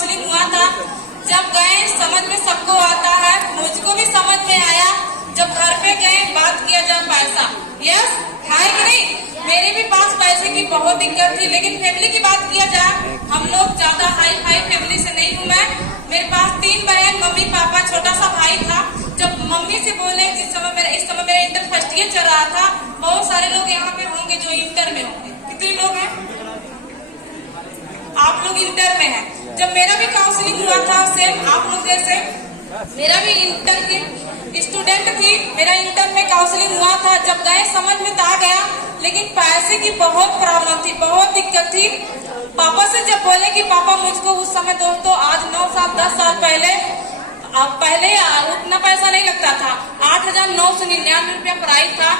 Counselling हुआ था। जब गए समझ में सबको आता है, मुझको भी समझ में आया। जब घर पे गए बात किया जाए पैसा, यस है कि नहीं, मेरे भी पास पैसे की बहुत दिक्कत थी। लेकिन फैमिली की बात किया जाए, हम लोग ज्यादा हाई फैमिली से नहीं हूँ मैं। मेरे पास 3 बहन, मम्मी पापा, छोटा सा भाई था। जब मम्मी से बोले, इस समय मेरा इंटर फर्स्ट ईयर चल रहा था। बहुत सारे लोग यहाँ पे होंगे जो इंटर में होंगे। कितने लोग हैं? आप लोग इंटर में हैं। जब मेरा भी काउंसलिंग हुआ था, सेम आप लोग जैसे मेरा भी इंटर की स्टूडेंट थी। मेरा इंटर में काउंसलिंग हुआ था। जब गए समझ में तो आ गया, लेकिन पैसे की बहुत प्रॉब्लम थी, बहुत दिक्कत थी। पापा से जब बोले कि पापा मुझको उस समय दोस्तों आज 9 साल 10 साल पहले उतना पैसा नहीं लगता था। 8,999 रुपया प्राइस था।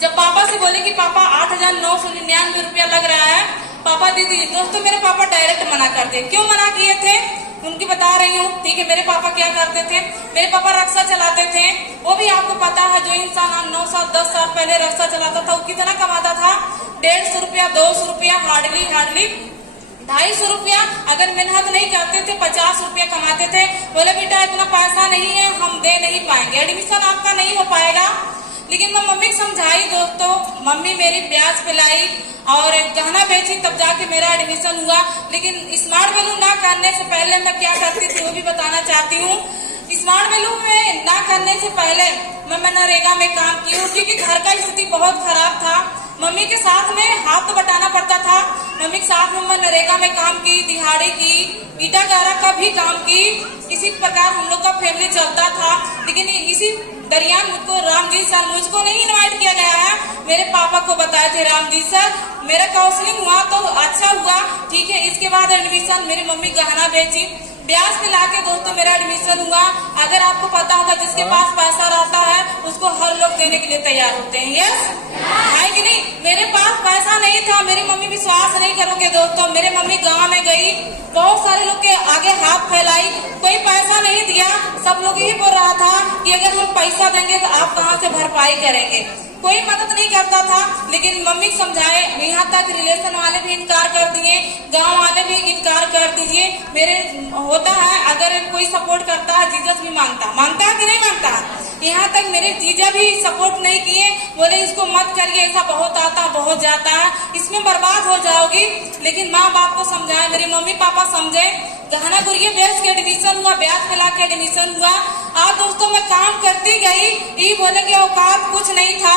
जब पापा से बोले कि पापा 8,999 रुपया लग रहा है, पापा दीदी दोस्तों मेरे पापा डायरेक्ट मना कर दे। क्यों मना किए थे उनकी बता रही हूँ, ठीक है। मेरे पापा क्या करते थे, मेरे पापा रक्षा चलाते थे। वो भी आपको पता है, जो इंसान 9 साल 10 साल पहले रक्षा चलाता था वो कितना कमाता था? 150 रुपया, 200 रुपया, हार्डली 250 रुपया। अगर मेहनत नहीं करते थे 50 रुपया कमाते थे। बोले बेटा इतना पैसा नहीं है, हम दे नहीं पाएंगे, एडमिशन आपका नहीं हो पाएगा। लेकिन मैं मम्मी समझाई दोस्तों, मम्मी मेरी ब्याज पे लाई और गहना बेची, तब जाके मेरा एडमिशन हुआ। लेकिन स्मार्ट वैल्यू ना करने से पहले मैं क्या करती थी वो भी बताना चाहती हूँ। स्मार्ट वैल्यू में ना करने से पहले मैं मनरेगा में काम की हूँ, क्योंकि घर का स्थिति बहुत खराब था। मम्मी के साथ में हाथ तो बटाना पड़ता था। मम्मी के साथ में मनरेगा में काम की, दिहाड़ी की, ईटा गारा का भी काम की। इसी प्रकार हम लोग का फैमिली चलता था। लेकिन इसी दरियान रामजीत सर मुझको नहीं इनवाइट किया गया है, मेरे पापा को बताए थे रामजीत सर। मेरा काउंसलिंग हुआ तो अच्छा हुआ, ठीक है। इसके बाद एडमिशन मेरी मम्मी गहना बेची, ब्याज पे लाके दोस्तों मेरा एडमिशन हुआ। अगर आपको पता होगा, जिसके पास पैसा रहता है उसको हर लोग देने के लिए तैयार होते हैं, यस है कि नहीं। मेरे पास पैसा नहीं था, मेरी मम्मी विश्वास नहीं करोगे दोस्तों, मेरे मम्मी गांव में गई, बहुत सारे लोग के आगे हाथ फैलाई, कोई पैसा नहीं दिया। सब लोग यही बोल रहा था कि अगर हम पैसा देंगे तो आप कहाँ से भरपाई करेंगे। कोई मदद नहीं करता था। लेकिन मम्मी समझाए, यहाँ तक रिलेशन वाले भी इनकार कर दिए, गांव वाले भी इनकार कर दीजिए। मेरे होता है अगर कोई सपोर्ट करता है, जीजस भी मांगता है कि नहीं मांगता। यहाँ तक मेरे जीजा भी सपोर्ट नहीं किए, बोले इसको मत करिए, ऐसा बहुत आता बहुत जाता है, इसमें बर्बाद हो जाओगी। लेकिन माँ बाप को समझाए, मेरे मम्मी पापा समझे। गहना गुड़िया बेच के एडमिशन हुआ, ब्याज मिला के एडमिशन हुआ। आज दोस्तों मैं काम करती गई, ये बोले कि औकात कुछ नहीं था।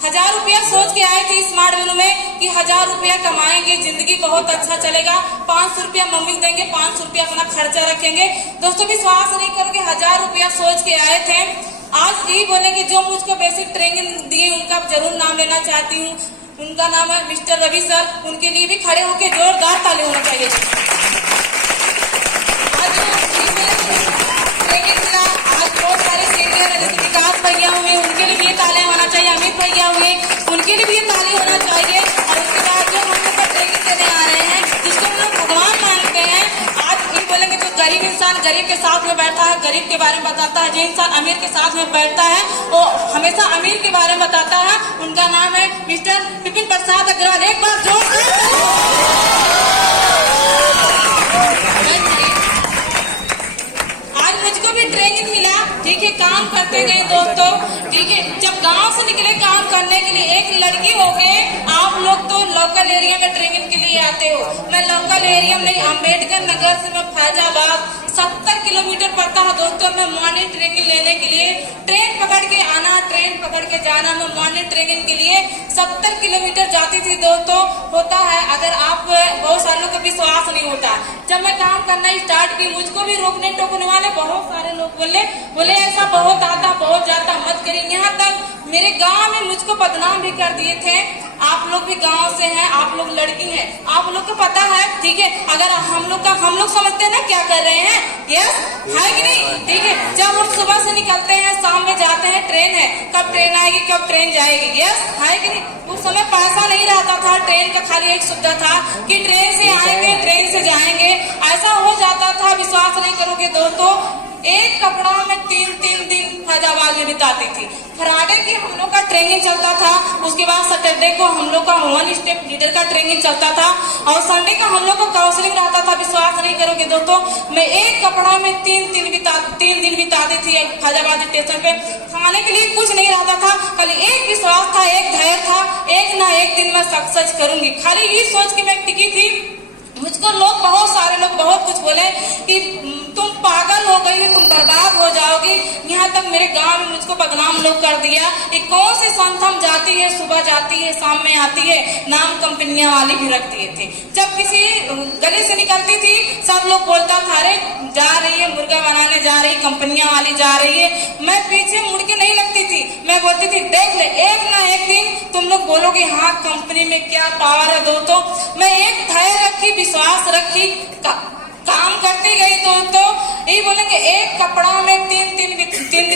1000 रुपया सोच के आए थे स्मार्ट वैल्यू में कि 1000 रुपया कमाएंगे, जिंदगी बहुत अच्छा चलेगा। 500 रुपया मम्मी देंगे, 500 रुपया अपना खर्चा रखेंगे। दोस्तों विश्वास नहीं करोगे, 1000 रुपया सोच के आए थे। आज यही बोले कि जो मुझको बेसिक ट्रेनिंग दिए उनका जरूर नाम लेना चाहती हूँ। उनका नाम है मिस्टर रवि सर। उनके लिए भी खड़े होकर जोरदार ताली होना चाहिए। आज बहुत सारे सीनियर है, जैसे विकास भैया हुए, उनके लिए भी ताली होना चाहिए। अमित भैया हुए, उनके लिए भी ताली होना चाहिए। और उसके बाद जो हम लोग को ट्रेनिंग देने आ रहे हैं, जिसको हम लोग भगवान मानते हैं, आज ये बोलेंगे जो गरीब इंसान गरीब के साथ में बैठा है, गरीब के बारे में बताता है। जो इंसान अमीर के साथ में बैठता है वो हमेशा अमीर के बारे में बताता है। उनका नाम है मिस्टर विपिन प्रसाद अग्रवाल। एक बार जोर मुझको भी ट्रेनिंग मिला, ठीक है। काम करते गए दोस्तों, ठीक है। जब गांव से निकले काम करने के लिए, एक लड़की हो गए, आप लोग तो लोकल एरिया में ट्रेनिंग के लिए आते हो। मैं लोकल एरिया में नहीं, अम्बेडकर नगर से मैं फैजाबाद 70 किलोमीटर पड़ता है दोस्तों। मैं मॉर्निंग ट्रेनिंग लेने के लिए ट्रेन पकड़ के आना, ट्रेन पकड़ के जाना। मैं मॉर्निंग ट्रेनिंग के लिए 70 किलोमीटर जाती थी दोस्तों। होता है अगर आप बहुत सारे लोग को विश्वास नहीं होता। जब मैं काम करना स्टार्ट की, मुझको भी रोकने टोकने वाले बहुत सारे लोग बोले ऐसा बहुत आता बहुत जाता, मत करिए। यहाँ तक मेरे गांव में मुझको बदनाम भी कर दिए थे। आप लोग भी गांव से हैं, आप लोग लड़की हैं, आप लोग को पता है, ठीक है। अगर हम लोग समझते हैं ना क्या कर रहे हैं, यस है कि नहीं, ठीक है। जब हम सुबह से निकलते हैं, शाम में जाते हैं, ट्रेन है, कब ट्रेन आएगी, कब ट्रेन जाएगी, यस है कि नहीं। उस समय पैसा नहीं रहता था, ट्रेन का खाली एक सुविधा था कि ट्रेन से आएंगे, ट्रेन से जाएंगे, ऐसा हो जाता था। विश्वास नहीं करोगे दोस्तों, एक कपड़ा में 3-3 दिन फैजाबाद में बिताती थी। फ्राइडे की हम लोग का ट्रेनिंग चलता था, उसके बाद सैटरडे को हम लोग का 1 स्टेप लीडर का ट्रेनिंग चलता था और संडे का हम लोग का काउंसलिंग रहता था। विश्वास नहीं करोगे दोस्तों, मैं एक कपड़ा में 3 दिन बिताती थी फैजाबाद स्टेशन पे। खाने के लिए कुछ नहीं रहता था, खाली एक विश्वास था, एक धैर्य था, एक ना एक दिन मैं सक्सेस करूंगी। खाली ये सोच के मैं टिकी थी। मुझको लोग, बहुत सारे लोग बहुत कुछ बोले कि तुम पागल हो गई, तुम बर्बाद हो जाओगी। यहाँ तक मेरे गांव में मुझको बदनाम लोग कर दिया कि कौन सी संस्थम जाती है, सुबह जाती है शाम में आती है, नाम कंपनियां वाली भी रख दिए थे। जब किसी गली से निकलती थी सब लोग बोलता था अरे जा रही है मुर्गा बनाने जा रही, कंपनियां वाली जा रही है। मैं पीछे मुड़ के नहीं लगती थी, मैं बोलती थी देख ले एक ना एक दिन तुम लोग बोलोगे हाँ कंपनी में क्या पावर है। दोस्तों मैं एक धैर्य रखी, विश्वास रखी, काम करती गई। दोस्तों यही बोलेंगे एक कपड़ा में 3 दिन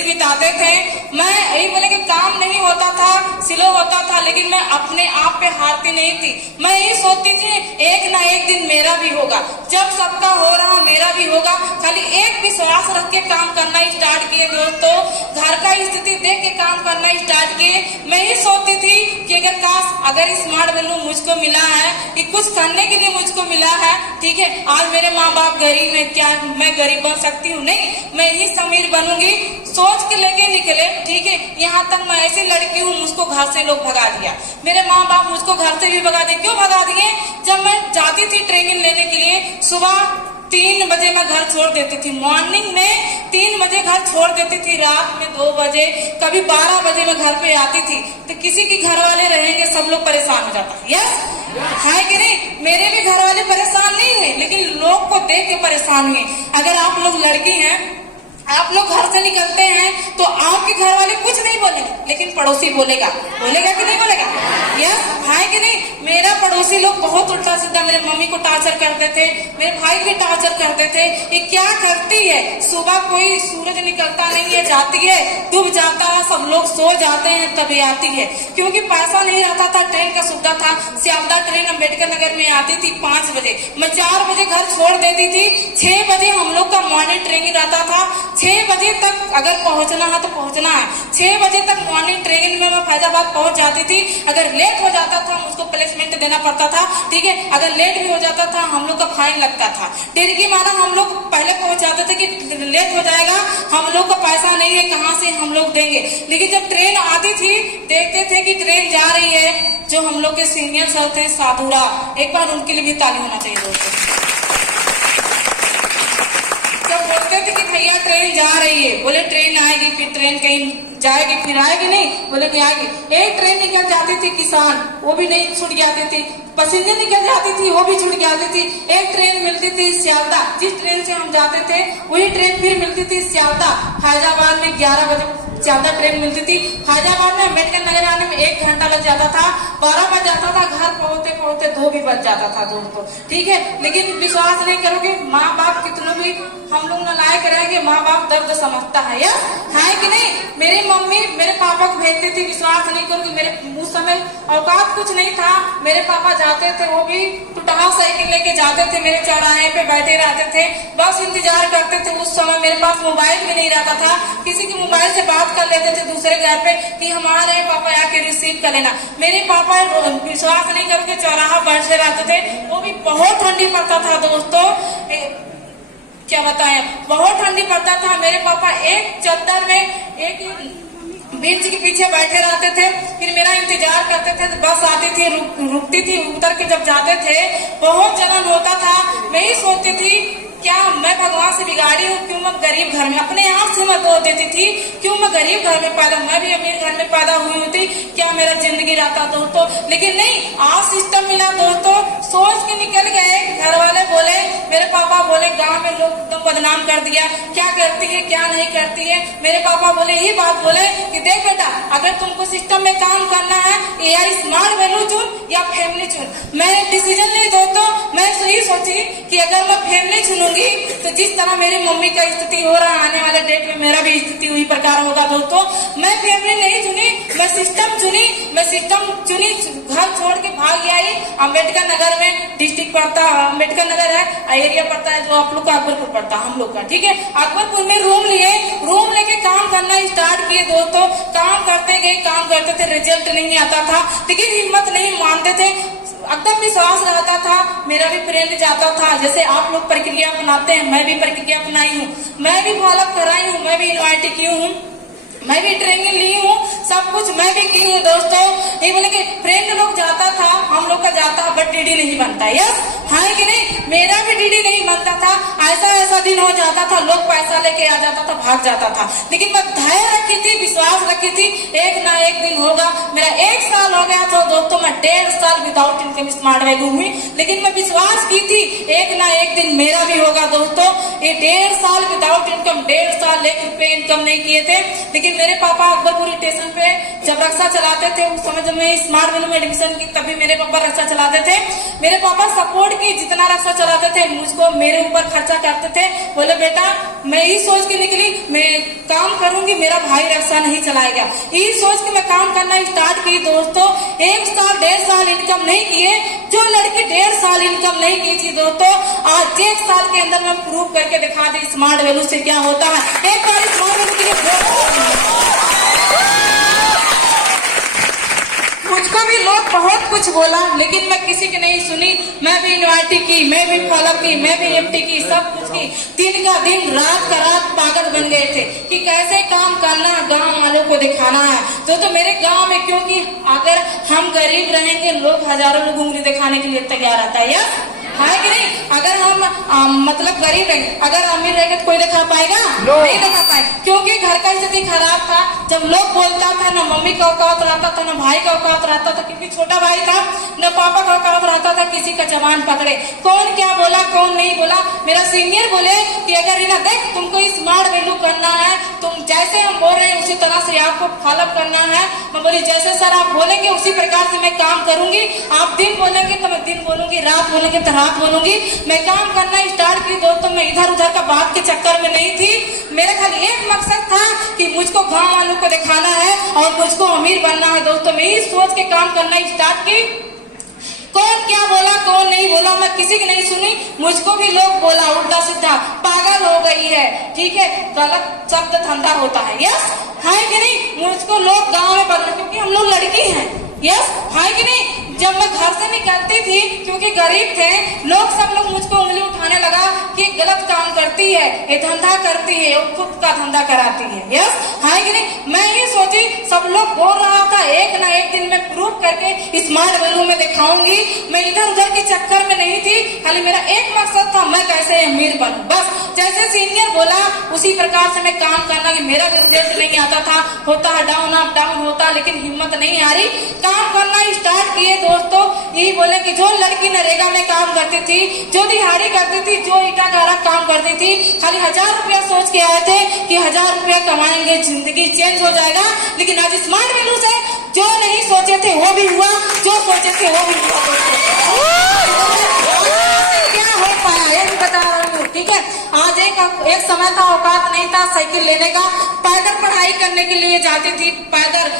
बिताते थे। मैं यही बोलेंगे काम नहीं होता था, स्लो होता था, लेकिन मैं अपने आप पे हारती नहीं थी। मैं यही सोचती थी एक ना एक दिन मेरा भी होगा, जब सबका हो रहा मेरा भी होगा। खाली एक विश्वास रख के काम करना स्टार्ट किए। दोस्तों घर का स्थिति देख के काम करना स्टार्ट किए। मैं ही सोचती थी कि अगर स्मार्ट वैल्यू मुझको मिला है कि कुछ करने के लिए मुझको मिला है, ठीक है, आज मेरे माँ बाप गरीब है, क्या मैं गरीब बन सकती हूँ? नहीं, मैं ही समीर बनूंगी। सोच के लेके निकले, ठीक है। यहाँ तक मैं ऐसी लड़की हूँ, मुझको घर से लोग भगा दिया, मेरे माँ बाप मुझको घर से भी भगा दिए। क्यों भगा दिए? जब मैं जाती थी ट्रेनिंग लेने के लिए, सुबह 3 बजे मैं घर छोड़ देती थी, मॉर्निंग में 3 बजे घर छोड़ देती थी, रात में 2 बजे, कभी 12 बजे मैं घर पे आती थी। तो किसी के घर वाले रहेंगे सब लोग परेशान हो जाता है। यस है कि नहीं? मेरे भी घर वाले परेशान नहीं है, लेकिन लोग को देख के परेशान हुए। अगर आप लोग लड़की हैं, आप लोग घर से निकलते हैं तो आपके घर वाले कुछ नहीं बोलेंगे, लेकिन पड़ोसी बोलेगा कि नहीं बोलेगा? यस है कि नहीं? मेरा पड़ोसी लोग बहुत उल्टा सीधा मेरे मम्मी को टार्चर करते थे, मेरे भाई भी टार्चर करते थे। ये क्या करती है, सुबह कोई सूरज निकलता नहीं है, जाती है, डूब जाता है, सब लोग सो जाते हैं तभी आती है। क्योंकि पैसा नहीं रहता था, ट्रेन का सुविधा था, सियालदा ट्रेन अम्बेडकर नगर में आती थी 5 बजे। मैं 4 बजे घर छोड़ देती थी, 6 बजे हम लोग का मॉर्निंग ट्रेनिंग रहता था। 6 बजे तक अगर पहुंचना है तो पहुंचना है। 6 बजे तक मॉर्निंग ट्रेनिंग में मैं फैजाबाद पहुंच जाती थी। अगर लेट हो जाता था मुझको प्लेसमेंट देना पड़ता था, ठीक है। अगर लेट भी हो जाता था हम लोग का फाइन लगता था। डेढ़ की माना हम लोग पहले पहुंच जाते थे कि लेट हो जाएगा, हम लोग का पैसा नहीं है, कहाँ से हम लोग देंगे। लेकिन जब ट्रेन आती थी देखते थे कि ट्रेन जा रही है। जो हम लोग के सीनियर सर थे साधुरा, एक बार उनके लिए भी ताली होना चाहिए दोस्तों। जब बोलते थे कि भैया ट्रेन जा रही है, बोले ट्रेन आएगी, फिर ट्रेन कहीं जाएगी, फिर आएगी नहीं, बोले नहीं आएगी। एक ट्रेन निकल जाती थी किसान, वो भी नहीं छूट जाती थी। पैसेंजर निकल जाती थी, वो भी छूट जाती थी। एक ट्रेन मिलती थी सियालदा, जिस ट्रेन से हम जाते थे वही ट्रेन फिर मिलती थी सियालदा। फैजाबाद में 11 बजे सियालदा ट्रेन मिलती थी। फैजाबाद में अम्बेडकर नगर आने में 1 घंटा लग जाता था, 12 बज जाता था, घर पहुंचते पहुंचते 2 भी बज जाता था दोस्तों, ठीक है। लेकिन विश्वास नहीं करोगे, माँ बाप कितनों भी हम लोग नालायक रहेंगे, माँ बाप दर्द समझता है। या है कि नहीं? मेरी मम्मी मेरे पापा को भेजती थी, विश्वास नहीं करोगे, मेरे उस समय औकात कुछ नहीं था। मेरे पापा जाते थे, वो भी टुटहा साइकिल लेके जाते थे, मेरे चौराहे पे बैठे रहते थे, बस इंतजार करते थे। उस समय मेरे पास मोबाइल भी नहीं रहता था, किसी के मोबाइल से बात कर लेते थे दूसरे घर पे कि हम आ रहे हैं, पापा आके रिसीव कर लेना। मेरे पापा विश्वास नहीं करोगे चौराहा बैठे रहते थे, वो भी बहुत ठंडी पड़ता था दोस्तों, क्या बताएं, बहुत ठंडी पड़ता था। मेरे पापा एक चद्दर में एक बेंच के पीछे बैठे रहते थे, फिर मेरा इंतजार करते थे। बस आती थी, रुकती थी, उतर के जब जाते थे बहुत जलन होता था। मैं ही सोचती थी क्या मैं भगवान से बिगाड़ी हूँ, क्यों मैं गरीब घर में, अपने आप से मैं बोल देती थी क्यों मैं गरीब घर में पैदा, मैं भी अमीर घर में पैदा हुई होती, क्या मेरा जिंदगी रहता दोस्तों। लेकिन नहीं, आज सिस्टम मिला दोस्तों, सोच के निकल गए। घर वाले बोले, मेरे पापा बोले गांव में लोग एकदम बदनाम कर दिया, क्या करती है क्या नहीं करती है। मेरे पापा बोले यही बात बोले कि देख बेटा, अगर तुमको सिस्टम में काम करना है या स्मार्ट वैल्यू चुन या फैमिली चुन। मैं डिसीजन ली दोस्तों, मैं सही सोची कि अगर मैं फैमिली चुनूंगी तो जिस तरह मेरी मम्मी का स्थिति हो रहा है, आने वाले डेट में मेरा भी स्थिति उसी प्रकार होगा दोस्तों। मैं फैमिली नहीं चुनी, मैं सिस्टम चुनी, घर छोड़ के भाग आई अम्बेडकर नगर में। डिस्ट्रिक्ट पड़ता अम्बेडकर नगर है, एरिया पड़ता है जो आप लोग का अकबरपुर पड़ता हम लोग का, ठीक है। अकबरपुर में रूम लेके काम करना स्टार्ट किए दोस्तों। काम करते गए, काम करते थे, रिजल्ट नहीं आता था, लेकिन हिम्मत नहीं मानते थे, एकदम विश्वास रहता था। मेरा भी फ्रेंड जाता था, जैसे आप लोग प्रक्रिया अपनाते हैं, मैं भी प्रक्रिया अपनाई हूँ, मैं भी फॉलोअप कराई हूँ, मैं भी इन्वाइटी की हूँ, मैं भी ट्रेनिंग ली हूँ, सब कुछ मैं भी की हूँ दोस्तों। ये बोले कि फ्रेंड लोग जाता था, हम लोग का जाता, बट डीडी नहीं बनता। यस है कि नहीं? मेरा भी डीडी नहीं बनता था। ऐसा दिन हो जाता था, लोग पैसा लेके आ जाता था, भाग जाता था, लेकिन मैं धैर्य रखी थी, विश्वास रखी थी, एक ना एक दिन होगा। मेरा 1 साल हो गया था दोस्तों, मैं 1.5 साल विदाउट इनकम स्मार्ट वैल्यू हुई, लेकिन मैं विश्वास की थी एक ना एक दिन मेरा भी होगा दोस्तों। ये 1.5 साल विदाउट इनकम, 1.5 साल 1 रुपए इनकम नहीं किए थे, लेकिन मेरे पापा अकबरपुर स्टेशन पे जब रक्षा चलाते थे, उस समय जब मैं स्मार्ट वैल्यू में एडमिशन की, तभी मेरे पापा रक्षा चलाते थे। मेरे पापा सपोर्ट की, जितना रक्षा चलाते थे मुझको मेरे ऊपर खर्चा करते थे। बोले बेटा मैं ये सोच के निकली मैं काम करूंगी, मेरा भाई रक्षा नहीं चलाएगा, ये सोच के मैं काम करना स्टार्ट की दोस्तों। 1 साल 1.5 साल इनकम नहीं किए, जो लड़की 1.5 साल इनकम नहीं की थी दोस्तों, आज 1 साल के अंदर मैं प्रूव करके दिखा दी स्मार्ट वैल्यू से क्या होता है। एक बार स्मार्ट वैल्यू के लिए मुझको भी लोग बहुत कुछ बोला, लेकिन मैं किसी की नहीं सुनी। मैं भी इन्वाइटी की, मैं भी फॉलोअप की, मैं भी एफटी की, सब कुछ की। दिन का दिन, रात का रात पागल बन गए थे कि कैसे काम करना, गांव वालों को दिखाना है। तो मेरे गांव में, क्योंकि अगर हम गरीब रहेंगे, लोग हजारों लोग उंगली दिखाने के लिए तैयार रहता है, या है कि नहीं? अगर हम मतलब गरीब रहेंगे, अगर अमीर रहेंगे तो कोई दिखा पाएगा? नहीं दिखा पाए, क्योंकि घर का स्थिति खराब था। जब लोग बोलता था, न मम्मी का औकात रहता था, न भाई का औकात रहता था, क्योंकि छोटा भाई था, न पापा का औकात रहता था किसी का जवान पकड़े। कौन क्या बोला, कौन नहीं बोला। मेरा सीनियर बोले कि अगर रीना देख तुमको स्मार्ट वैल्यू करना है, तुम जैसे हम बोल रहे हैं उसी तरह से आपको फॉलोअप करना है। मैं बोली जैसे सर आप बोलेंगे उसी प्रकार से मैं काम करूंगी। आप दिन बोलेंगे तो मैं दिन बोलूंगी, रात बोलेंगे तो रात बोलूंगी। मैं काम करना स्टार्ट की दोस्तों। मैं इधर उधर का बात के चक्कर में नहीं थी। मेरा खाली एक मकसद था कि मुझको गांव वालों को दिखाना है और मुझको अमीर बनना है दोस्तों। मैं इस सोच के काम करना स्टार्ट की। कौन क्या बोला, कौन नहीं बोला, मैं किसी की नहीं सुनी। मुझको भी लोग बोला उल्टा सीधा, पागल हो गई है, ठीक है, गलत शब्द धंधा होता है। यस है कि नहीं? मुझको लोग गांव में बदला, क्योंकि हम लोग लड़की हैं। यस है कि नहीं? जब मैं घर से निकलती थी, क्योंकि गरीब थे, लोग सब लोग मुझको उंगली उठाने लगा कि गलत काम करती है, ये धंधा करती है, खुद का धंधा कराती है। यस है कि नहीं? मैं ये सोची, सब लोग बोल रहा था, एक ना एक दिन मैं प्रूव करके स्मार्ट वैल्यू में दिखाऊंगी। मैं इधर उधर के चक्कर में नहीं थी, खाली मेरा एक मकसद था, मैं कैसे अमीर बनूं। बस जैसे सीनियर बोला उसी प्रकार से मैं काम करना। कि मेरा रिजल्ट नहीं आता था, होता है डाउन अप डाउन होता, लेकिन हिम्मत नहीं आ रही। काम करना स्टार्ट किए दोस्तों। यही बोले कि जो लड़की नरेगा में काम करती थी, जो दिहाड़ी करती थी, जो ईटा गारा काम करती थी, खाली 1000 रुपया सोच के आए थे कि 1000 रुपया कमाएंगे, जिंदगी चेंज हो जाएगा। लेकिन आज स्मार्ट वैल्यू से जो नहीं सोचे थे वो भी हुआ, जो सोचे थे वो भी हुआ। क्या हो पाया ये भी बता रहा हूँ, ठीक है। आज एक समय था, औकात नहीं था साइकिल लेने का। पैदल पढ़ाई करने के लिए जाती थी, पैदल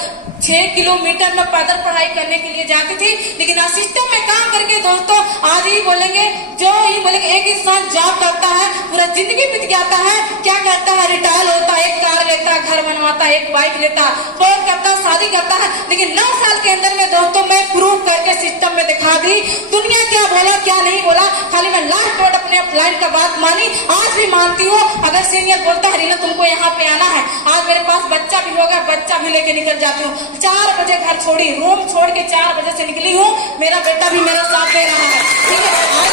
6 किलोमीटर में पैदल पढ़ाई करने के लिए जाती थी। लेकिन सिस्टम में काम करके दोस्तों, आज ही बोलेंगे, जो ही बोलेंगे, एक इंसान जॉब करता है, पूरा जिंदगी बीत जाता है, क्या करता है, रिटायर होता है, एक कार लेता है, घर बनवाता है, एक बाइक लेता है, कौन करता है, शादी करता है। लेकिन 9 साल के अंदर में दोस्तों मैं प्रूव करके सिस्टम में दिखा दी। दुनिया क्या बोला क्या नहीं बोला, खाली मैं लास्ट वर्ड अपने अपलाइन का बात मानी, आज भी मानती हूँ। अगर सीनियर बोलता है रीना तुमको यहाँ पे आना है, आज मेरे पास बच्चा भी होगा, बच्चा भी लेके निकल जाती हूँ। 4 बजे घर छोड़ी, रूम छोड़ के 4 बजे से निकली हूँ। मेरा बेटा भी मेरा साथ दे रहा है, ठीक है। आज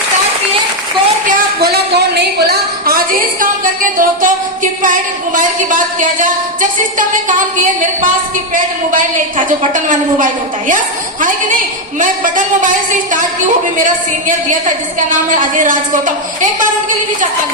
स्टार्ट किए, कौन क्या बोला कौन नहीं बोला। आज इस काम करके दोस्तों की पैड मोबाइल की बात किया जाए, जब सिस्टम में काम किए, मेरे पास की पैड मोबाइल नहीं था, जो बटन वाला मोबाइल होता है। यस है कि नहीं? मैं बटन मोबाइल से स्टार्ट की, वो भी मेरा सीनियर दिया था, जिसका नाम है अजय राज गौतम। एक बार उनके लिए भी चक्कर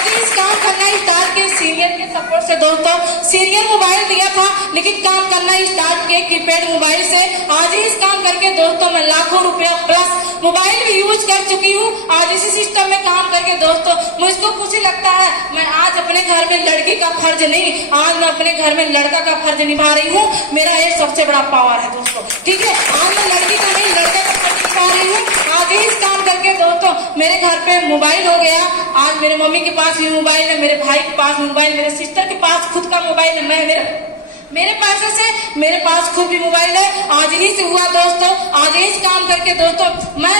आज ही इस काम करना स्टार्ट किए सीनियर के सपोर्ट से दोस्तों। सीनियर मोबाइल दिया था लेकिन काम करना स्टार्ट किए कीपैड मोबाइल से। आज ही इस काम करके दोस्तों मैं लाखों रुपया प्लस मोबाइल भी यूज कर चुकी हूँ। आज इसी सिस्टम में काम करके दोस्तों मुझको खुशी लगता है। मैं आज अपने घर में लड़की का फर्ज नहीं, आज मैं अपने घर में लड़का का फर्ज निभा रही हूँ। मेरा ये सबसे बड़ा पावर है दोस्तों, ठीक है। आज मैं लड़की का नहीं लड़के का फर्ज निभा रही हूँ। आज ही इस काम करके दोस्तों मेरे घर पे मोबाइल हो गया। आज मेरे मम्मी के पास भी मोबाइल है, मेरे भाई के पास मोबाइल, मेरे सिस्टर के पास खुद का मोबाइल है, मैं मेरे पैसे से मेरे पास खुद भी मोबाइल है। आज ही से हुआ दोस्तों। आज ही इस काम करके दोस्तों मैं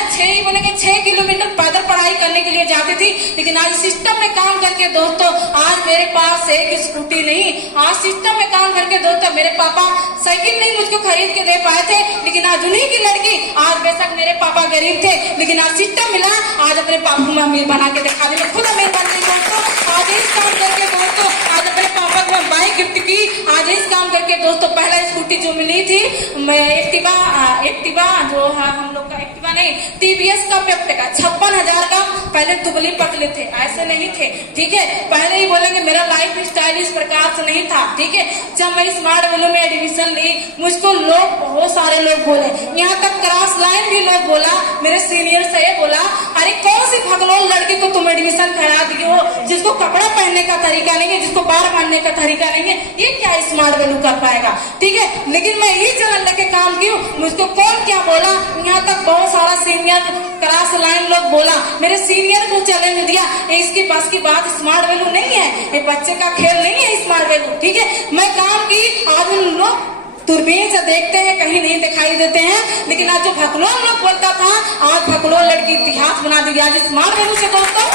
6 किलोमीटर पैदल पढ़ाई करने के लिए जाती थी, लेकिन आज सिस्टम में काम करके दोस्तों आज मेरे पास एक स्कूटी नहीं। आज सिस्टम में काम करके दोस्तों मेरे पापा साइकिल नहीं मुझको खरीद के दे पाए थे, लेकिन आज उन्हीं की लड़की, आज बेशक मेरे पापा गरीब थे लेकिन आज सिस्टम मिला, आज अपने पापा को मैं अमीर बना के दिखा दी। मैं खुद अमीर बन गई दोस्तों। आज इस काम करके दोस्तों आज अपने पापा को मैं बाइक गिफ्ट की। आज इस काम करके दोस्तों पहला स्कूटी जो मिली थी मैं एक्टिवा जो है हम लोग का एक्टिवा नहीं टीवीएस का पेप्ट का 56,000 का। पहले दुबली पतले थे, ऐसे नहीं थे, ठीक है। पहले ही बोलेंगे मेरा लाइफ स्टाइल इस प्रकार से नहीं था, ठीक है। जब मैं स्मार्ट वैल्यू में एडमिशन ली मुझको लोग बहुत सारे लोग बोले, यहाँ तक क्रॉस लाइन भी लोग बोला, मेरे सीनियर से ये बोला अरे कौन सी भगलोल लड़की को तुम एडमिशन करा दी हो, जिसको कपड़ा पहनने का तरीका नहीं है, जिसको बाल बांधने का तरीका नहीं है, ये क्या स्मार्ट वैल्यू कर पाएगा, ठीक है। लेकिन मैं यही चलन लेके काम की हूँ, मुझको कौन क्या बोला, यहाँ तक बहुत सारा सीनियर क्रॉस लाइन लोग बोला, मेरे सीनियर को चैलेंज दिया, इसकी पास की बात स्मार्ट वैल्यू नहीं है, ये बच्चे का खेल नहीं है स्मार्ट वैल्यू, ठीक है। मैं काम की, आज उन लोग दूरबीन से देखते हैं कहीं नहीं दिखाई देते हैं, लेकिन आज जो भकलोल लोग बोलता था आज भकलोल लड़की इतिहास बना दी आज स्मार्ट वैल्यू से दोस्तों।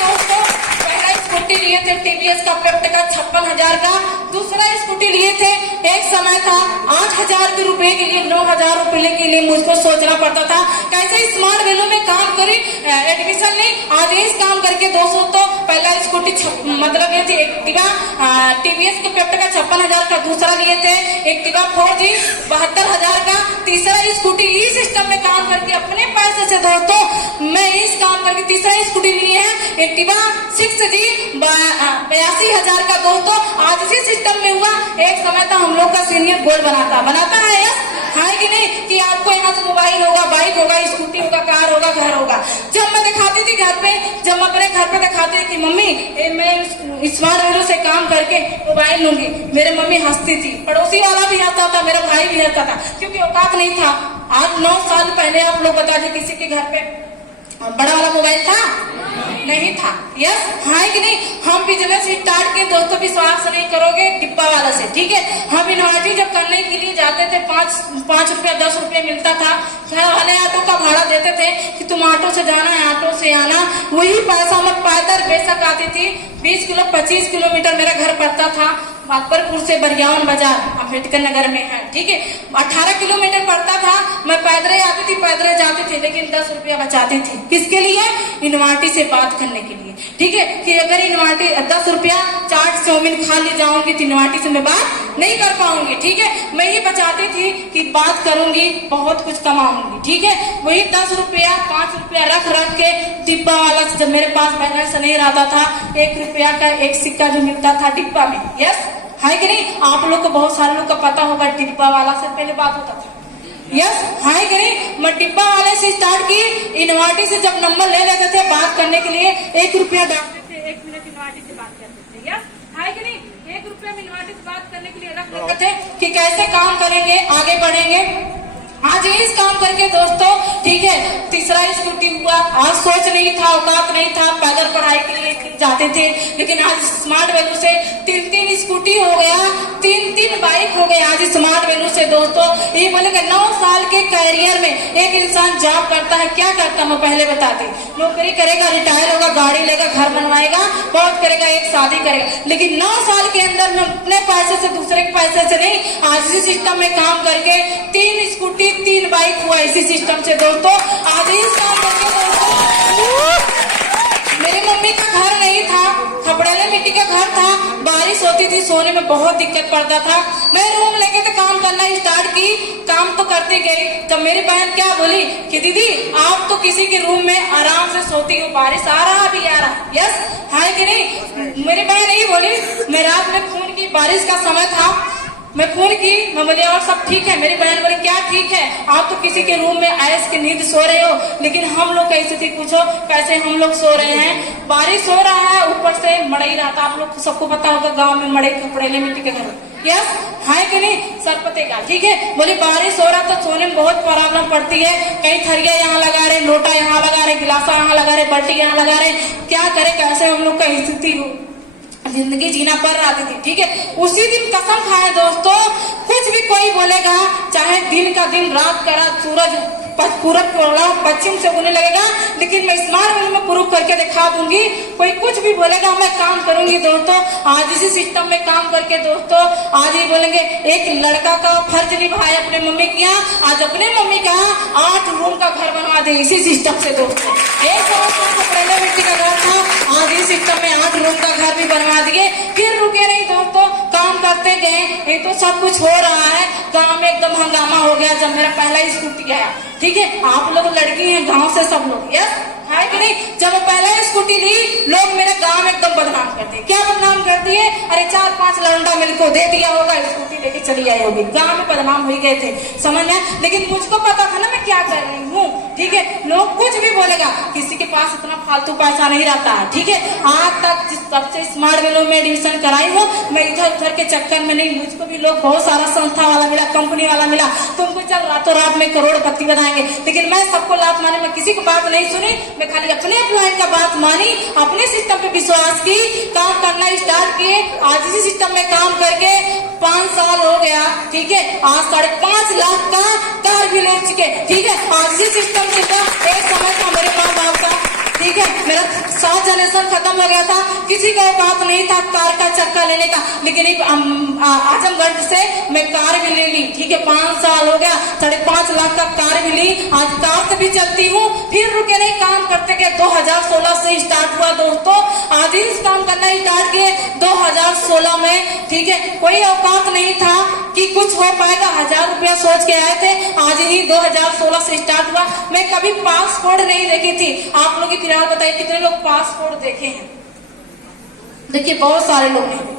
दोस्तों पहला स्कूटी लिए थे टीवीएस का पेप्ट का 56,000 का। दूसरा स्कूटी लिए थे, एक समय था 8,000 के रुपए के लिए 9,000 रुपए के लिए मुझको सोचना पड़ता था कैसे स्मार्ट वैल्यू में काम करी, एडमिशन नहीं। आज इस काम करके दोस्तों तो पहला स्कूटी मतलब ये थी एक्टिवा टीवीएस के पेप्ट का 56,000 का। दूसरा लिए थे एक्टिवा 4G 72,000 का। तीसरा स्कूटी ई सिस्टम में काम करके अपने पैसे से दोस्तों मैं इस काम करके तीसरा स्कूटी लिए है एक्टिवा 6G 82,000 का दोस्तों। आज इसी सिस्टम में हुआ। एक समय था हम लोग का सीनियर गोल बनाता है यस है कि नहीं, कि आपको यहाँ से मोबाइल होगा, बाइक होगा, स्कूटी होगा, कार होगा, घर होगा। जब मैं दिखाती थी घर पे, जब मैं अपने घर पे दिखाती थी मम्मी मैं स्मार्ट वैल्यू से काम करके मोबाइल लूंगी, मेरे मम्मी हंसती थी, पड़ोसी वाला भी हंसता था, मेरा भाई भी हंसता था, क्योंकि औकात नहीं था। आज 9 साल पहले आप लोग बता दें किसी के घर पे बड़ा वाला मोबाइल था नहीं था, यस है कि नहीं। हम बिजनेस स्टार्ट किए दोस्तों, विश्वास नहीं करोगे डिब्बा वाला से, ठीक है। हम यूनिवर्सिटी जब करने के लिए जाते थे 5 रुपया 10 रुपया मिलता था, घर वाले ऑटो का भाड़ा देते थे कि तुम ऑटो से जाना है ऑटो से आना, वही पैसा मैं पैदल बेशक आती थी। 25 किलोमीटर मेरा घर पड़ता था, बागपरपुर से बरियावन बाजार अम्बेडकर नगर में है, ठीक है। 18 किलोमीटर पड़ता था, मैं पैदल आती थी, पैदल जाती थी, लेकिन 10 रुपया बचाती थी किसके लिए, यूनिवर्सिटी से बात करने के लिए, ठीक है। कि अगर यूनिवर्सिटी 10 रुपया चाट चाउमीन खा ले जाऊंगी तो यूनिवर्सिटी से मैं बात नहीं कर पाऊंगी, ठीक है। मैं ये बचाती थी कि बात करूंगी बहुत कुछ कमाऊंगी, ठीक है। वही 10 रुपया 5 रुपया रख के डिब्बा वाला, जब मेरे पास बैलेंस नहीं रहता था, 1 रुपया का एक सिक्का जो मिलता था डिब्बा में, यस है कि नहीं। आप लोग को बहुत सारे लोग को पता होगा डिब्बा वाला से पहले बात होता था, यस है कि नहीं। मैं डिब्बा वाले से स्टार्ट की, यूनिवर्सिटी से जब नंबर ले लेते थे बात करने के लिए 1 रुपया डालते थे, 1 मिनट यूनिवर्सिटी से बात करते थे, यस है कि नहीं। 1 रुपया यूनिवर्सिटी से बात करने के लिए रख लेते थे कि कैसे काम करेंगे, आगे बढ़ेंगे। आज इस काम करके दोस्तों, ठीक है। तीसरा स्कूटी हुआ, आज सोच नहीं था, औकात नहीं था, पैदल पढ़ाई के लिए जाते थे, लेकिन आज स्मार्ट वैल्यू से 3 स्कूटी हो गया, 3 बाइक हो गए आज स्मार्ट वैल्यू से दोस्तों। ये बोलेगा 9 साल के कैरियर में एक इंसान जॉब करता है, क्या करता मैं पहले बताती, नौकरी करेगा, रिटायर होगा, गाड़ी लेगा, घर बनवाएगा, बहुत करेगा, एक शादी करेगा, लेकिन 9 साल के अंदर में अपने पैसे से दूसरे के पैसे से नहीं, आज इसी सिस्टम में काम करके 3 स्कूटी 3 बाइक हुआ इसी सिस्टम से दोस्तों। आज इस काम करके दोस्तों मेरी मम्मी का घर नहीं था, खपड़ेले मिट्टी का घर था, बारिश होती थी, सोने में बहुत दिक्कत पड़ता था। मैं रूम लेके तो काम करना स्टार्ट की, काम तो करते गई। तब मेरी बहन क्या बोली कि दीदी आप तो किसी के रूम में आराम से सोती हो, बारिश आ रहा अभी आ रहा, यस है कि नहीं। मेरी बहन यही बोली, मैं रात में खून की बारिश का समय था, मैं फोन की, मैं बोली और सब ठीक है। मेरी बहन बोली क्या ठीक है, आप तो किसी के रूम में ऐश की नींद सो रहे हो, लेकिन हम लोग कैसे थी पूछो, कैसे हम लोग सो रहे हैं, बारिश हो रहा है, ऊपर से मड़ई रहा था। आप लोग सबको पता होगा गांव में मड़ई कपड़ेले मिट्टी के घर, यस है कि नहीं, सरपते का, ठीक है। बोली बारिश हो रहा तो सोने में बहुत प्रॉब्लम पड़ती है, कई थरिया यहाँ लगा रहे, लोटा यहाँ लगा रहे, गिलासा यहाँ लगा रहे, बाल्टी यहाँ लगा रहे, क्या करे, कैसे हम लोग का स्थिति हो, जिंदगी जीना पड़ रहा थी, ठीक है। उसी दिन कसम खाए दोस्तों, कुछ भी कोई बोलेगा, चाहे दिन का दिन रात का रात, सूरज पूरब पश्चिम से उगने लगेगा, लेकिन मैं स्मार्ट वेल में प्रूव करके दिखा दूंगी। कोई कुछ भी बोलेगा मैं काम करूंगी दोस्तों। आज इसी सिस्टम में काम करके दोस्तों, आज ही बोलेंगे एक लड़का का फर्ज निभाए अपने मम्मी के यहाँ, आज अपने मम्मी का 8 रूम का घर बनवा दे इसी सिस्टम से दोस्तों। एक पहले मिट्टी का घर था, आज इस सिस्टम में 8 रूम का घर भी बनवा दिए। फिर रुके नहीं दोस्तों, काम करते गए, ये तो सब कुछ हो रहा है। गाँव में एकदम हंगामा हो गया जब मेरा पहला स्कूटी आया, ठीक है। आप लोग लड़की हैं गांव से सब लोग, यस है कि नहीं। जब पहले स्कूटी ली, लोग मेरे गांव में एकदम बदनाम कर दिए। क्या बदनाम कर दिए, अरे 4-5 लौंडा मिलकर दे दिया होगा, स्कूटी लेके चली आई होगी, गांव में बदनाम हो गए थे, समझ में। लेकिन मुझको पता था ना मैं क्या कर रही हूँ, ठीक है। लोग कुछ भी बोलेगा, किसी के पास इतना फालतू पैसा नहीं रहता है, ठीक है। आज तक सबसे स्मार्ट वेलो में एडमिशन कराई हूँ, मैं इधर उधर के चक्कर में नहीं। मुझको भी लोग बहुत सारा संस्था वाला मिला, कंपनी वाला मिला, तुमको चल रातों रात में करोड़पति बनाएंगे, लेकिन मैं सबको लात माने, मैं किसी की बात नहीं सुनी, मैं खाली अपने अपलाइन का बात मानी, अपने सिस्टम पे विश्वास की, काम करना स्टार्ट किए। आज इसी सिस्टम में काम करके 5 साल हो गया, ठीक है। आज 5.5 लाख का कार भी ले चुके, ठीक है। आज इसी सिस्टम से एक समय था मेरे माँ बाप का, ठीक है, मेरा 7 जनरेशन खत्म हो गया था, किसी का बात नहीं था कार का चक्का लेने का, लेकिन आजमगढ़ से मैं कार भी ले ली, ठीक है। 5 साल हो गया, 5.5 लाख का कार भी ली, आज कार से भी चलती हूँ। फिर रुके नहीं, काम करते गए, 2016 से स्टार्ट हुआ दोस्तों। आज ही काम करना स्टार्ट किए 2016 में, ठीक है। कोई औकात नहीं था कि कुछ हो पाएगा, 1000 रुपया सोच के आए थे, आज ही 2016 से स्टार्ट हुआ। मैं कभी पासपोर्ट नहीं देखी थी। आप लोग फिलहाल बताइए कितने लोग पासपोर्ट देखे हैं, देखिए बहुत सारे लोग नहीं देखे,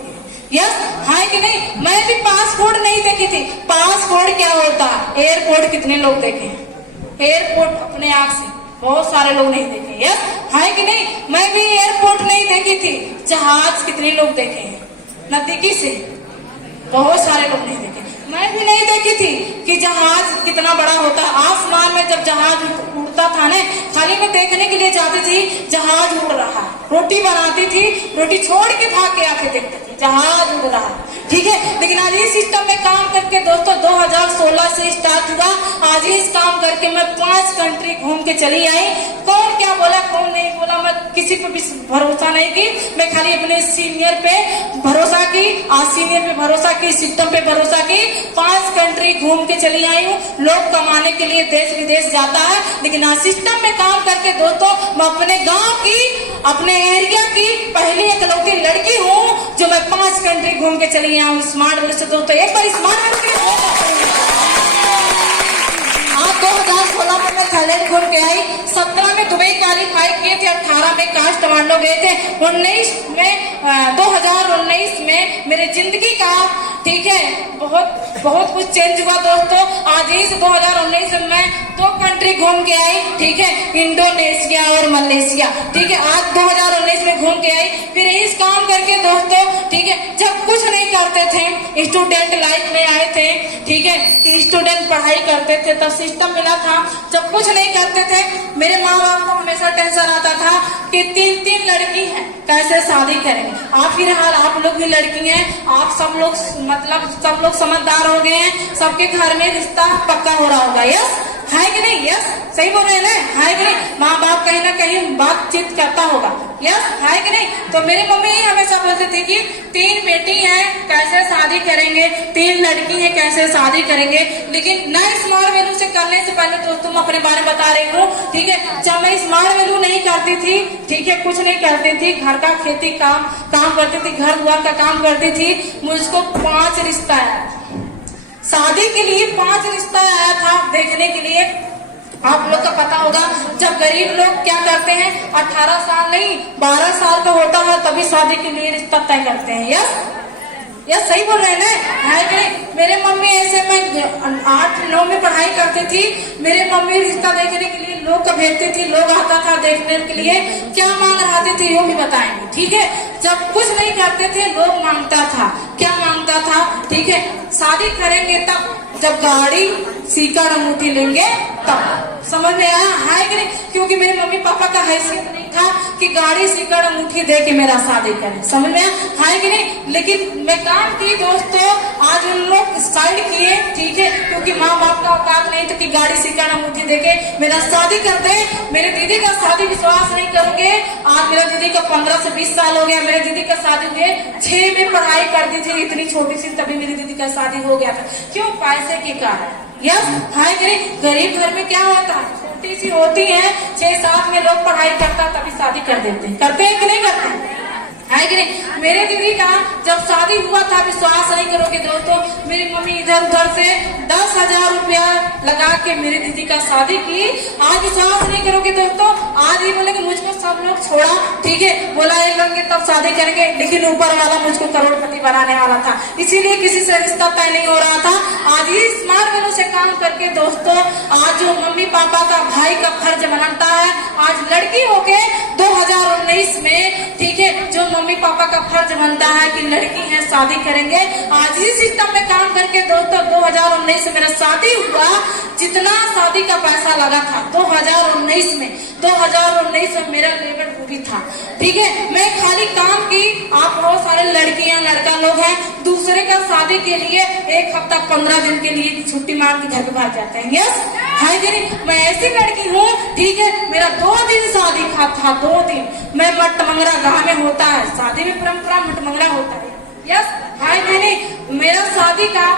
यस है कि नहीं। मैं भी पासपोर्ट नहीं देखी थी। पासपोर्ट क्या होता है, एयरपोर्ट कितने लोग देखे हैं, एयरपोर्ट अपने आप से बहुत सारे लोग नहीं देखे, यस है कि नहीं। मैं भी एयरपोर्ट नहीं देखी थी। जहाज कितने लोग देखे हैं, नजदीकी से बहुत सारे लोग नहीं देखे। मैं भी नहीं देखी थी कि जहाज कितना बड़ा होता है। आसमान में जब जहाज उड़ता था ना, खाली मैं देखने के लिए जाती थी जहाज उड़ रहा है, रोटी बनाती थी, रोटी छोड़ के भाग के आके देखती थी जहाज उड़ रहा है, ठीक है। लेकिन आज इस सिस्टम में काम करके दोस्तों 2016 से स्टार्ट हुआ। आज इस काम करके मैं 5 कंट्री घूम के चली आई। कौन क्या बोला कौन नहीं बोला, मैं किसी पे भी भरोसा नहीं की, मैं खाली अपने सीनियर पे भरोसा की, आज सीनियर पे भरोसा की, सिस्टम पे भरोसा की। 5 कंट्री घूम के चली आई हूँ। लोग कमाने के लिए देश विदेश जाता है, लेकिन आज सिस्टम में काम करके दोस्तों मैं अपने गाँव की, अपने एरिया की पहली इकलौती लड़की हूँ जो मैं 5 कंट्री घूम के चली आई हूँ स्मार्ट वेल से दोस्तों। एक बार स्मार्ट वेल आज 2016 में मैं थाईलैंड घूम के आई, 17 में दुबई क्वालिफाई किए थे, 18 में काठमांडू गए थे, 2019 में मेरे जिंदगी का, ठीक है, बहुत कुछ चेंज हुआ दोस्तों। आज इस 2019 में मैं 2 कंट्री घूम के आई, ठीक है, इंडोनेशिया और मलेशिया, ठीक है। आज 2019 में घूम के आई, फिर इस काम करके दोस्तों, ठीक है। जब कुछ नहीं करते थे, स्टूडेंट लाइफ में आए थे, ठीक है, कि स्टूडेंट पढ़ाई करते थे तब सिस्टम मिला था। जब कुछ नहीं करते थे, मेरे माँ बाप को हमेशा टेंशन आता था कि 3 लड़की हैं, कैसे शादी करेंगे। आप फिलहाल आप लोग भी लड़की हैं, आप सब लोग मतलब सब लोग समझदार हो गए हैं, सबके घर में रिश्ता पक्का हो रहा होगा, यस है कि नहीं, यस सही बोल रहे हैं ना, है कि नहीं। माँ बाप कहीं ना कहीं बातचीत करता होगा, यस है कि नहीं। तो मेरी मम्मी ही हमेशा बोलती थी कि 3 बेटी हैं कैसे शादी करेंगे, 3 लड़की हैं कैसे शादी करेंगे। लेकिन ना स्मार्ट वैल्यू से करने से पहले तो तुम अपने बारे में बता रही हूँ, ठीक है। जब मैं स्मार्ट वैल्यू नहीं करती थी, ठीक है, कुछ नहीं करती थी, घर का खेती काम करती थी, घर द्वार का काम करती थी, मुझको 5 रिश्ता आया, शादी के लिए 5 रिश्ता आया था देखने के लिए। आप लोग का पता होगा, जब गरीब लोग क्या करते हैं, 18 साल नहीं 12 साल का होता है तभी शादी के लिए रिश्ता तय करते हैं। यस सही बोल रहे हैं ना, है कि नहीं? मेरे मम्मी ऐसे, मैं 8-9 में पढ़ाई करती थी, मेरे मम्मी रिश्ता देखने के लिए लोग का भेजती थी, लोग आता था देखने के लिए, क्या मांग रहे थे वो भी बताएंगे, ठीक है? जब कुछ नहीं करते थे लोग मांगता था, क्या मांगता था, ठीक है? शादी करेंगे तब, जब गाड़ी सीकर अंगूठी लेंगे तब। समझ में आया है कि नहीं? क्योंकि मेरे मम्मी पापा का हैसियत नहीं था कि गाड़ी सीकर अंगूठी दे के मेरा शादी करें। समझ में आया है कि नहीं? लेकिन मैं काम की दोस्तों, आज उन लोग साइड किए, ठीक है? क्योंकि माँ बाप का औकात नहीं था कि गाड़ी सीकर अंगूठी दे के मेरा शादी करते। मेरे दीदी का शादी, विश्वास नहीं करोगे, आज मेरा दीदी का 15 से 20 साल हो गया। मेरे दीदी का शादी हुए 6 में पढ़ाई करती थी, इतनी छोटी सी, तभी मेरी दीदी का शादी हो गया था। क्यों? पैसे के कारण। यस है कि नहीं? गरीब घर में क्या होता है, छोटी सी होती है, 6-7 में लोग पढ़ाई करता तभी शादी कर देते हैं। करते हैं कि नहीं करते हैं? है कि नहीं? मेरे दीदी का जब शादी हुआ था, विश्वास नहीं करोगे दोस्तों, मेरी मम्मी इधर उधर से 10,000 रुपया लगा के मेरी दीदी का शादी की। आज विश्वास नहीं करोगे दोस्तों, आज ये बोले कि मुझको सब लोग छोड़ा, ठीक है? बोला एक लड़के तब शादी करेंगे, लेकिन ऊपर वाला मुझको करोड़पति बनाने वाला था, इसीलिए किसी से रिश्ता तय नहीं हो रहा था। आज ही स्मार्ट वेलो से काम करके दोस्तों, आज जो मम्मी पापा का भाई का फर्ज बनता है, आज लड़की होके 2019 में, ठीक है, जो मम्मी पापा का फर्ज बनता है कि लड़की है शादी करेंगे। आज ही सिस्टम में काम करके दोस्तों 2019 में मेरा शादी हुआ। जितना शादी का पैसा लगा था 2019 में, 2019 में मेरा लेबर वो भी था, ठीक है? मैं खाली काम की, आप बहुत सारे लड़कियां लड़का लोग हैं, दूसरे का शादी के लिए 1 हफ्ता 15 दिन के लिए छुट्टी मार के घर पे भाग जाते हैं। यस है कि नहीं? मैं ऐसी लड़की हूँ, ठीक है? मेरा 2 दिन शादी था, 2 दिन। मैं मटमंगरा गाँव में होता है, शादी में परंपरा मटमंगरा होता है। यस है कि नहीं? मेरा शादी का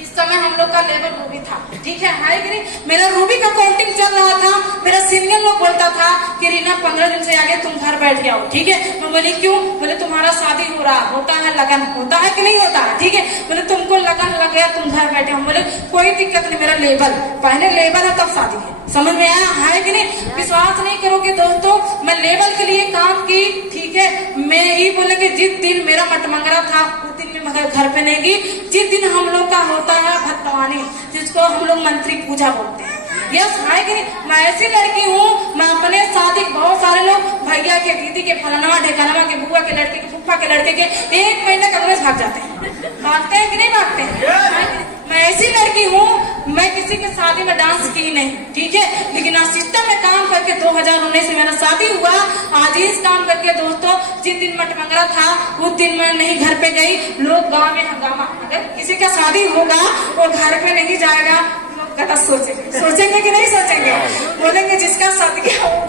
इस समय हम लोग का लेबर रूबी था, ठीक है कि नहीं? मेरा रूबी का काउंटिंग चल रहा था। मेरा सीनियर लोग बोलता था कि रीना 15 दिन से आगे तुम घर बैठ जाओ, ठीक है? मैं बोली क्यों? बोले तुम्हारा शादी हो रहा, होता है लगन, होता है कि नहीं होता है, ठीक है? बोले तुमको लगन लग गया, तुम घर बैठे। हम बोले कोई दिक्कत नहीं, मेरा लेबर, पहले लेबर है तब शादी है। समझ में आया है कि नहीं? विश्वास नहीं करोगे दोस्तों, मैं लेबर के लिए काम की, ठीक है? मैं यही बोले कि जिस दिन मेरा मटमंगरा था उस दिन में मगर घर पे नहीं गई। जिस दिन हम लोग का होता है भतवानी, जिसको हम लोग मंत्री पूजा बोलते हैं। यस है कि नहीं? मैं ऐसी लड़की हूँ, मैं अपने शादी, बहुत सारे लोग भैया के, दीदी के, फलाना ढेकानवा के, बुआ के लड़के के, फुफ्फा के लड़के के 1 महीने कांग्रेस भाग जाते हैं। भागते हैं कि नहीं भागते हैं? मैं ऐसी लड़की हूँ, मैं किसी के शादी में डांस की नहीं, ठीक है? लेकिन आज सिस्टम में काम करके 2019 में मेरा शादी हुआ। आज इस काम करके दोस्तों, जिस दिन मटमंगरा था उस दिन मैं नहीं घर पे गई। लोग गाँव में हंगामा, अगर किसी का शादी होगा वो घर पे नहीं जाएगा, लोग गलत सोचेंगे कि नहीं सोचेंगे? बोलेंगे जिसका शादी किया वो